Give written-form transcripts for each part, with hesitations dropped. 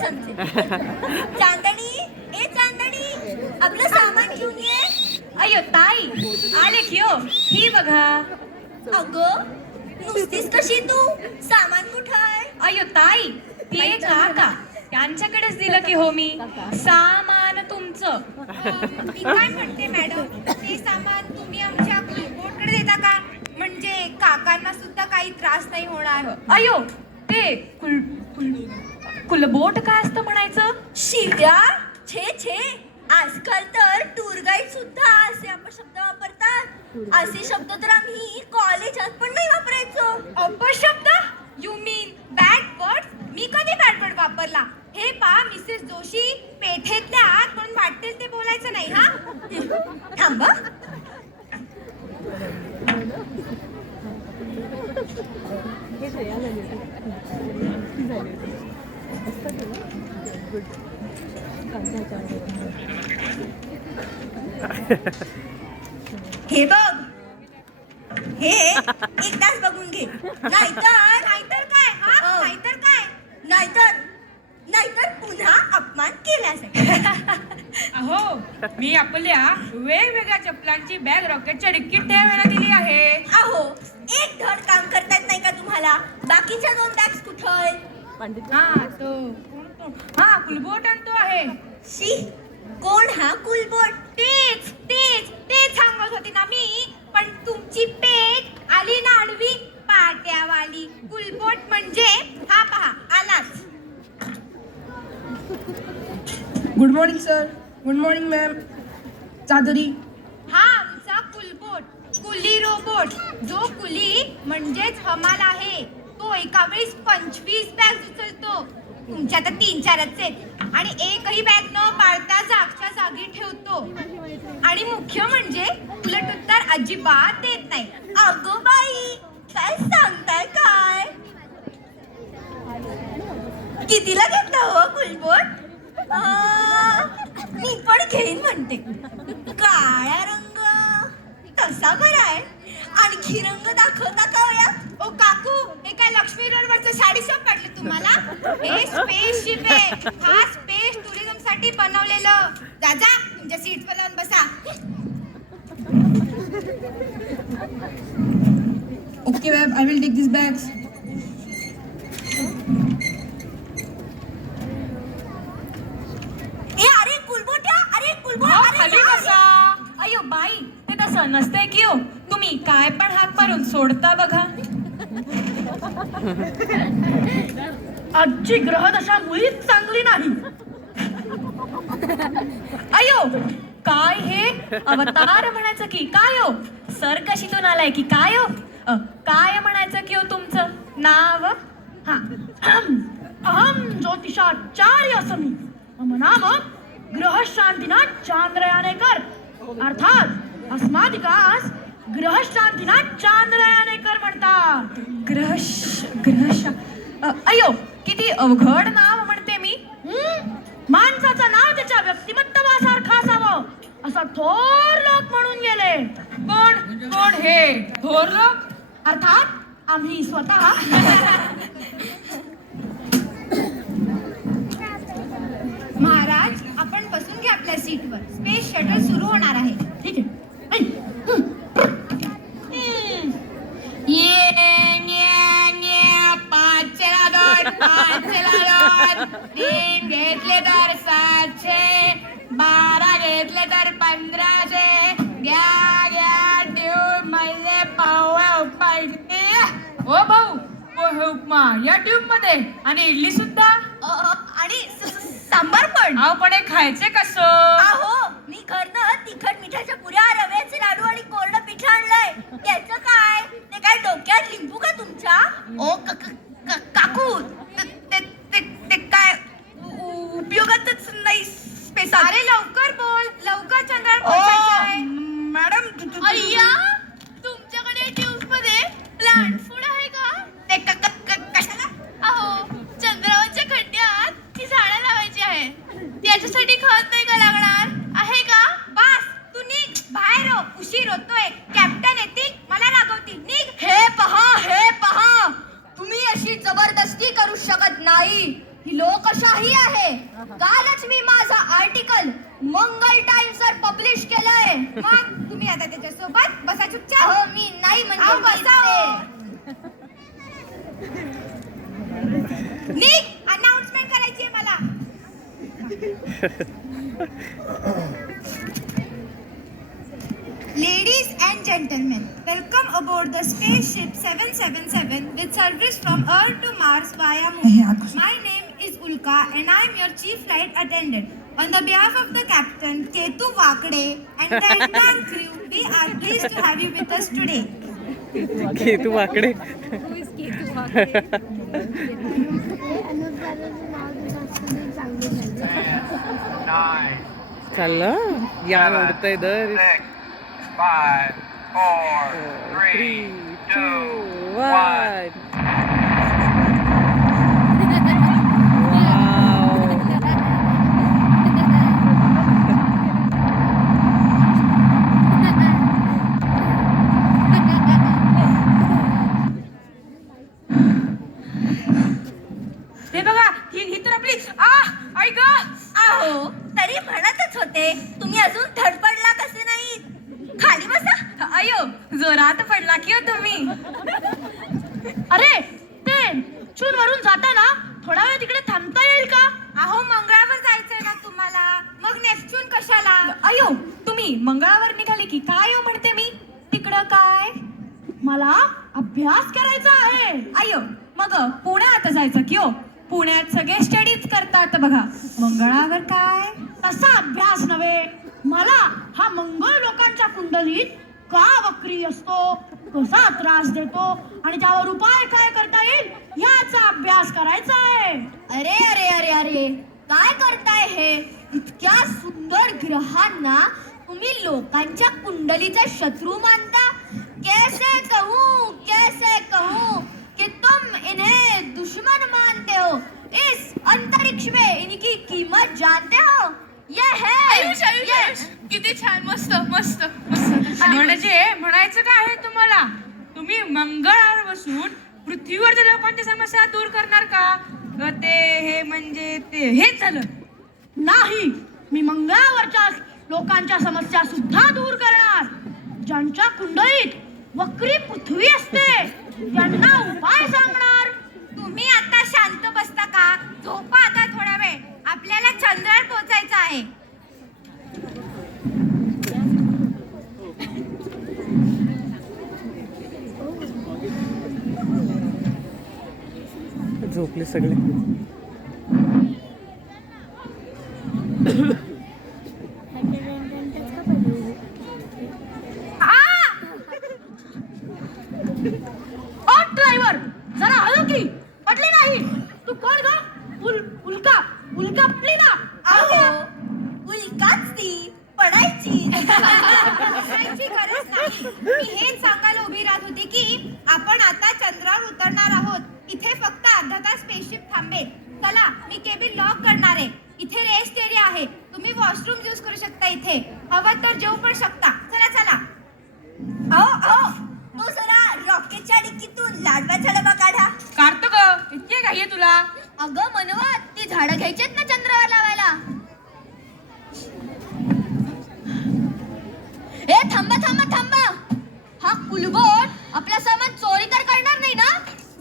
समजेल. चांदणी, ए चांदणी, आपलं सामान घेऊन ये. अय्यो ताई, आले की हो. ही बघा. अगं नुसतीस कशी तू, सामान कुठं आहे? अय्यो ताई, ते काका त्यांच्याकडेच दिलं की हो मी. सामान तुमचं. मी काय म्हणते मॅडम, ते सामान तुम्ही आमच्या कुलबोटकडे देता का? म्हणजे काकांना सुद्धा काही त्रास नाही होणार. अयो, ते कुलबोट काय असतं म्हणायचं? शिव्या, छे छे. आजकाल तर टूर गाईड सुद्धा असे अपशब्द वापरतात. असे शब्द तर आम्ही कॉलेजात पण नाही वापरायचो. अपशब्द? You mean bad word? मी कधी बॅड वर्ड वापरला? हे पहा मिसेस जोशी, पेठेतल्या आत म्हणून वाटेल ते बोलायचं नाही हा. थांब. हे बघ, हे एकदाच बघून घे. नाहीतर काय हा? नाहीतर काय? नाहीतर पुन्हा अपमान केल्यास आहे. अहो, मी आपल्या वेगवेगळ्या चपलांची बॅग रॉकेटच्या डिक्कीत ठेवायला दिली आहे. अहो, एक धड काम करता येत नाही का तुम्हाला? बाकीच्या 2 बॅग्स कुठं आहेत? हा, कुलबोट आणतो आहे. शी, कोण हा कुलबोट? तेच सांगत होते ना मी. पण तुमची पेट आली ना आडवी, पाट्यावाली. कुलबोट म्हणजे हा पहा आलाच. Good morning sir. Good morning ma'am. चादरी. हा आमचा कुलबोट, कुली रोबोट. जो कुली म्हणजेच हमाल आहे, तो एका वेळेस 25 बॅग उचलतो. तुमच्या तर 3-4च आहेत. आणि एकही बॅग न पाळता जागच्या जागी ठेवतो. आणि मुख्य म्हणजे उलट उत्तर अजिबात देत नाही. अगो बाई, काय सांगताय काय? कितीला घेतला हो कुलबोट? मी पण घेईन म्हणते. काळा रंग तसा बरा आहे. आणखी रंग दाखवता का हो या? ओ काकू, हे काय लक्ष्मी रोडवरचं साडी शॉप काढलं तुम्हाला? हे स्पेसशिप आहे. हा स्पेस टुरिझम साठी बनवलेलं. जा तुमच्या सीट्सवर लावून बसा. Okay ma'am, I will take this bags. अरे कुलबोट्या, अरे कुलबोट, अहो, अरे खाली जा. बसा. अयो बाई, ते तसं नसतंय की हो. तुम्ही काय पण हात मारून सोडता बघा. आजची ग्रहदशा मुळीच चांगली नाही. अयो, काय हे अवतार म्हणायचं की काय हो? सर कशीतून आलाय की काय हो? काय म्हणायचं की हो तुमचं नाव? हा, अहम ज्योतिषाचार्य असमी. मम नाम ग्रहशांतीनाथ चांद्रयानेकर. अर्थात अस्मादिकास ग्रहशांतीनाथ चांद्रयानेकर म्हणतात. अयो, किती अवघड नाव म्हणते मी. माणसाचं नाव त्याच्या व्यक्तिमत्वासारखं असावं असं थोर लोक म्हणून गेले. कोण हे थोर लोक? अर्थात आम्ही स्वतः. महाराज, आपण बसून घ्या आपल्या सीटवर. स्पेस शटल सुरू होणार आहे. ठीक आहे. तीन घेतले तर 700, 12 घेतले तर 1500. घ्या ट्यूब मध्ये पावळा उपाय. ओ भाऊ, पोहे उपमा या ट्यूब मध्ये आणि इडली सुद्धा. आणि सांबार पण. अहो पण हे खायचे कसं? अहो, मी घरनं तिखट मिठाच्या पुऱ्या, रव्याचे लाडू आणि कोरडं पीठ आणलंय. त्याचं काय? ते काय डोक्यात लिंबू का तुमच्या? ओ काकू, ते काय उपयोगातच नाही स्पेस. अरे लवकर बोल, लवकर चंद्रावर पोहोचायचं आहे. मॅडम, अय्या, तुमच्याकडे ट्यूब मध्ये प्लांट फूड आहे का? ते कशाला? अहो, चंद्रावरच्या खड्ड्यात ती झाडं लावायची आहे. त्याच्यासाठी खत नाही का लागणार? आहे का? बस, तू निघ बाहेर हो. उशीर होतोय. कॅप्टन येतील, मला रागवतील. निघ. हे पहा, तुम्ही अशी जबरदस्ती करू शकत कालच मी माझा आर्टिकल मंगल टाइम्स वर पब्लिश केलंय. मग तुम्ही आता त्याच्यासोबत बसा चुपचाप. अहो मी नाही म्हणजे अहो, बसा हो. निक अनाउन्समेंट करायची आहे मला. Ladies and gentlemen, welcome aboard the spaceship 777 with service from Earth to Mars via Moon. My name is Ulka and I am your chief flight attendant. On the behalf of the captain, Ketu Vakde, and the entire crew, we are pleased to have you with us today. Ketu वाकडे. चाललं या उडतंय दर. 5, 4, 3, 2, 1. हे बघा ही तर आपली आई ग. अहो तरी म्हणतच होते तुम्ही अजून धडपडला कसे नाही. खाली बसा. अयो जोरात पडला की हो तुम्ही. अरे ते चून वरून जाताना थोडा वेळ तिकडे थांबता येईल का? अहो मंगळावर जायचंय ना तुम्हाला, मग नेपच्यून कशाला? अयो तुम्ही मंगळावर निघाले की काय हो म्हणते मी. तिकडं काय? मला अभ्यास करायचा आहे. अयो मग पुण्यात जायचं की हो. पुण्यात सगळे स्टडीज करतात बघा. मंगळावर काय? तसा अभ्यास नव्हे. मला हा मंगळ लोकांच्या कुंडलीत का वक्री असतो, कसा त्रास देतो आणि त्यावर उपाय काय करता येईल याचा अभ्यास करायचा आहे. अरे अरे अरे अरे काय करताय हे. इतक्या सुंदर ग्रहांना तुम्ही लोकांच्या कुंडलीचे शत्रू मानता. कैसे कहूँ कि तुम इन्हें दुश्मन मानते हो. इस अंतरिक्ष में इनकी कीमत जानते हो. ये है किती छान. मस्त मस्त मस्त. म्हणजे म्हणायचं काय आहे तुम्हाला. तुम्ही मंगळावर बसून पृथ्वीवरच्या लोकांच्या समस्या दूर करणार का. ते हे म्हणजे ते हेच झालं. नाही, मी मंगळावरच्या लोकांच्या समस्या सुद्धा दूर करणार. ज्यांच्या कुंडलीत वक्री पृथ्वी असते त्यांना उपाय सांगणार. तुम्ही आता शांत बसता का. झोपा आता थोडा वेळ. आपल्याला चंद्रावर पोहोचायचं आहे. झोपले सगळे. ड्रायव्हर जरा हळू की. पडली नाही. तू कोण ग. उल्का पडली ना. अहो उल्काच ती पडायची. हसायची गरज नाही. मी हेच सांगायला उभी राहत होते की आपण आता चंद्रावर उतरणार आहोत. इथे फक्त अर्धा तास स्पेसशिप थांबेल. चला मी केबिन लॉक करणार आहे. इथे रेस्ट एरिया आहे. तुम्ही वॉशरूम यूज करू शकता. इथे हवं तर जेवू पण शकता. चला चला. अहो तो जरा रॉकेटच्या डिक्कीतून लाडवाचा डबा काढा. काढतो ग. इतके घाई आहे तुला. अगं मनवा ती झाडं घ्यायचीत ना चंद्रावर लावायला. ए थांबा. हा कुलबोट आपला सामान चोरी तर करणार नाही ना.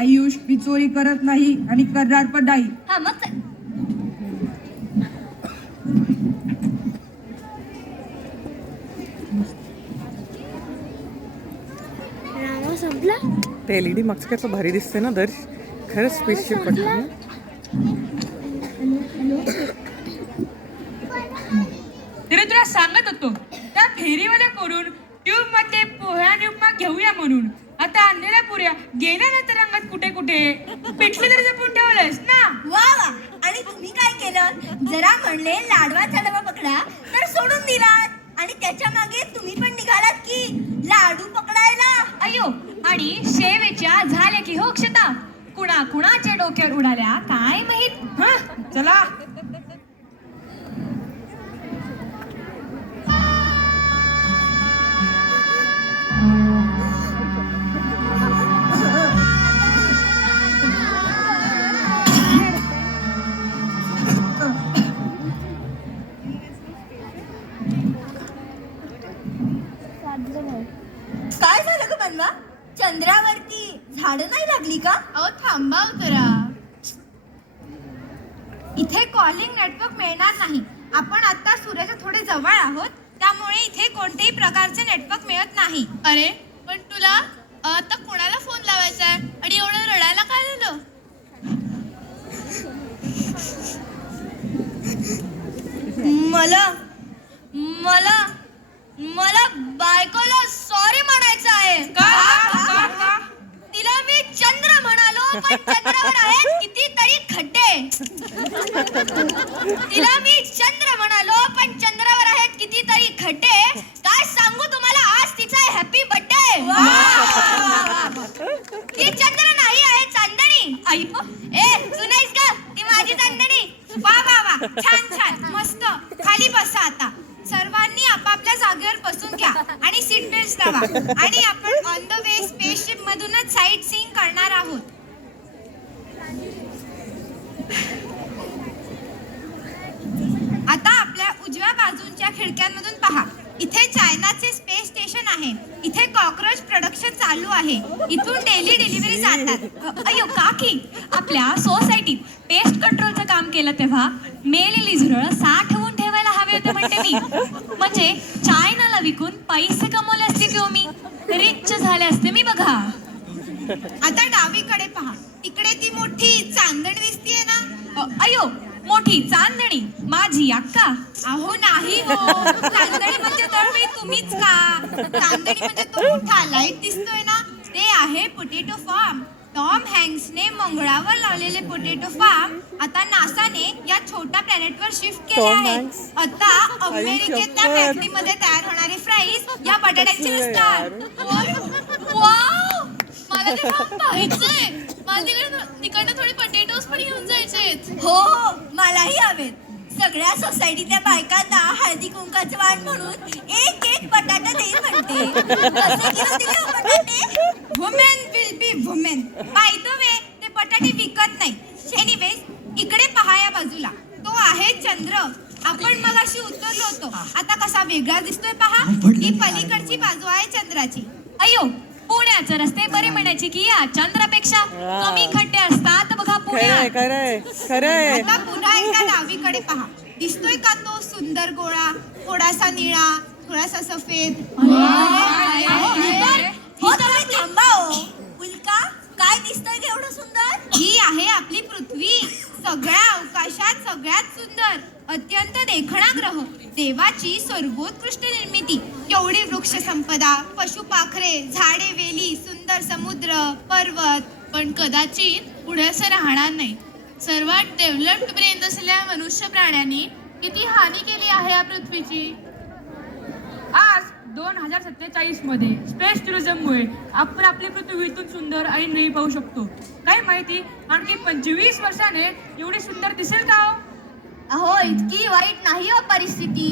आयुष मी चोरी करत नाही आणि करणार पण नाही. हा मग चल. ते LED मागचं काय भारी दिसते ना दर. खरंच स्पेसशिप पडलं. तरी तुला सांगत होतो त्या फेरीवाल्या करून ट्यूब मध्ये पोह्या उपमा घेऊया म्हणून. आता आणलेल्या पुऱ्या गेल्या ना तर रंगात कुठे कुठे. पिठलं तरी जपून ठेवलंयस ना. वा आणि तुम्ही काय केलं. जरा म्हणले लाडवाचा डबा पकडा तर सोडून दिलात. आणि त्याच्या मागे तुम्ही पण निघालात की लाडू पकडायला. अयो आणि शेवेच्या झाल्या की हो क्षता. कुणाच्या डोक्यावर उडाल्या काय माहित. चला थांबा जरा. इथे कॉलिंग नेटवर्क मिळणार नाही. आपण आता सूर्याच्या थोडे जवळ आहोत, त्यामुळे इथे कोणत्याही प्रकारचे नेटवर्क मिळत नाही. अरे पण तुला आता कोणाला फोन लावायचा आहे आणि एवढं रडायला काय झालं? मला मला मला बायकोला सॉरी म्हणायचं आहे. तिला मी चंद्र म्हणालो, पण चंद्रावर आहेत कितीतरी खड्डे. तिला मी चंद्र म्हणालो, पण चंद्रावर आहेत कितीतरी खड्डे. काय सांगू तुम्हाला, आज तिचा आहे हॅपी बर्थडे. ती चंद्र नाही आहे चांदणी. आई तू नाहीस का, ती माझी चांदणी. वा वा वा, छान छान, मस्त. खाली बसा आता. सर्वांनी आपापल्या जागेवर बसून घ्या आणि सीट बेल्ट लावा. आणि आपण ऑन द वे स्पेसशिप मधूनच साईट सीइंग करणार आहोत. आता आपल्या उजव्या बाजूच्या खिडक्यांमधून पहा. इथे चायनाचे स्पेस स्टेशन आहे. इथे कॉकरोच प्रोडक्शन चालू आहे. इथून डेली डिलिव्हरी जातात. अयो काकी, आपल्या सोसायटीत पेस्ट कंट्रोलचं काम केलं तेव्हा मेलेली झुरळ साठवून ठेवायला हवे होते म्हणते मी. म्हणजे चायनाला विकून पैसे कमवले असते किंवा मी रिच झाले असते मी बघा. आता डावीकडे पहा. इकडे ती मोठी चांदण दिसतीये ना. अयो मोठी चांदणी माझी अक्का. अहो नाही हो, चांदणी म्हणजे दरवेळी तुम्हीच का. चांदणी म्हणजे तो मोठा लाईट दिसतोय ना, ते आहे पोटॅटो फार्म. टॉम हँक्सने मंगळावर लावलेले पोटॅटो फार्म आता नासाने या छोट्या प्लॅनेटवर शिफ्ट केले आहे. आता अमेरिकेत त्या फॅक्टरीमध्ये तयार होणारे फ्राईज या बटाट्याचे असतात. वाव, मला ते फार्म पाहायचंय. मला तिकडनं थोडे पोटॅटोज पण घेऊन जायचे. हो हो, मलाही हवेत. सगळ्या सोसायटीतल्या बायकांना हळदी कुंकाचं वाण म्हणून एक एक बटाटा देईल म्हणते. कसे किलो दिले हो बटाटे? Women will be women. By the way, ते बटाटे विकत नाही. एनिवेज, इकडे पहा या बाजूला. तो आहे चंद्र. आपण मगाशी उतरलो होतो. आता कसा वेगळा दिसतोय पहा. ही पलीकडची बाजू आहे चंद्राची. अयो पुण्याचे रस्ते बरे म्हणायचे की या चंद्रापेक्षा कमी खड्डे असतात बघा खरंय पुण्यात. खरंय खरंय. आता पुन्हा एकदा डावीकडे पहा. दिसतोय का तो सुंदर गोळा, थोडासा निळा, थोडासा सफेद. हो तुम्ही थांबा हो. उल्का, काय दिसतंय ग एवढं सुंदर? ही आहे आपली पृथ्वी. सगळ्या अवकाशात सगळ्यात सुंदर, अत्यंत देखणा ग्रह. देवाची सर्वोत्कृष्ट निर्मिती. एवढी वृक्ष संपदा, पशुपाखरे, झाडे वेली, सुंदर समुद्र, पर्वत. पण कदाचित पुढे असं राहणार नाही. सर्वात डेव्हलप्ड ब्रेन असलेल्या मनुष्य प्राण्यांनी किती हानी केली आहे या पृथ्वीची. आज 2047 मध्ये स्पेस टुरिझममुळे आपण आपली पृथ्वीतून सुंदर आणि नवी पाहू शकतो. काय माहिती आणखी 25 वर्षाने एवढी सुंदर दिसेल का हो? अहो, इतकी वाईट नाही हो परिस्थिती.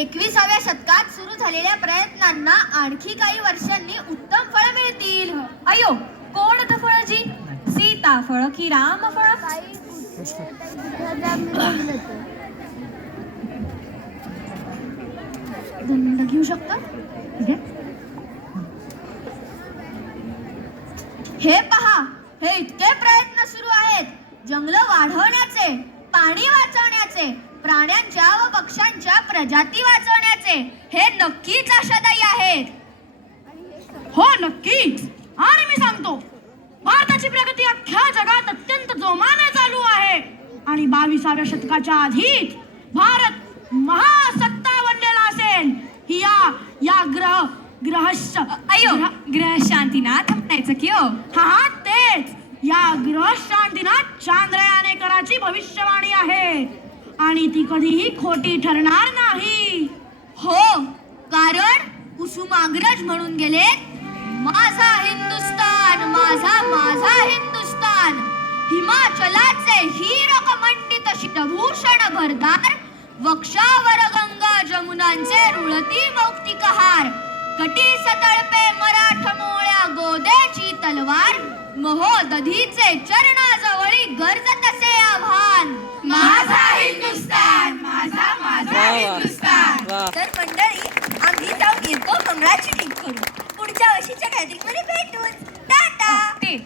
21व्या शतकात सुरू झालेल्या प्रयत्नांना आणखी काही वर्षांनी उत्तम फळ मिळतील. अयो कोणतं फळ जी? सीताफळ की रामफळ? दंड घेऊ शकता. ठीक आहे. हे पहा, हे इतके प्रयत्न सुरू आहेत. जंगलं वाढवण्याचे, पाणी वाचवण्याचे, प्राण्यांच्या व पक्ष्यांच्या प्रजाती वाचवण्याचे. हे नक्कीच आशादायी आहेत. हो नक्कीच. आणि मी सांगतो, भारताची प्रगती अख्ख्या जगात अत्यंत जोमाने चालू आहे. आणि 22व्या शतकाच्या आधीच भारत महासत्ता बनलेला असेल. ही या अयो ग्रह शांतीनाथ म्हणायचं की हो? हा तेच. या ग्रह शांतीनाथ चांद्रयानेकराची भविष्यवाणी आहे आणि ती कधीही खोटी ठरणार नाही. हो, कारण कुसुमाग्रज म्हणून गेले, माझा हिंदुस्तान, माझा माझा हिंदुस्तान. हिमाचलाचे हीरकमंडित शीतभूषण भरदार, वक्षावर गंगा जमुनांचे रुळती मौक्तिकहार. कटी सतळपे मराठ मोळ्या गोदेची तलवार, महोदधीचे चरणाजवळी गरजतसे आव्हान. माझा हिंदुस्तान, माझा माझा हिंदुस्तान. तर मंडळी, आम्ही जाऊन येतो मंगळाची टीप करून. पुढच्या वर्षीच्या गॅदरिंगमध्ये भेटून. टाटा. ते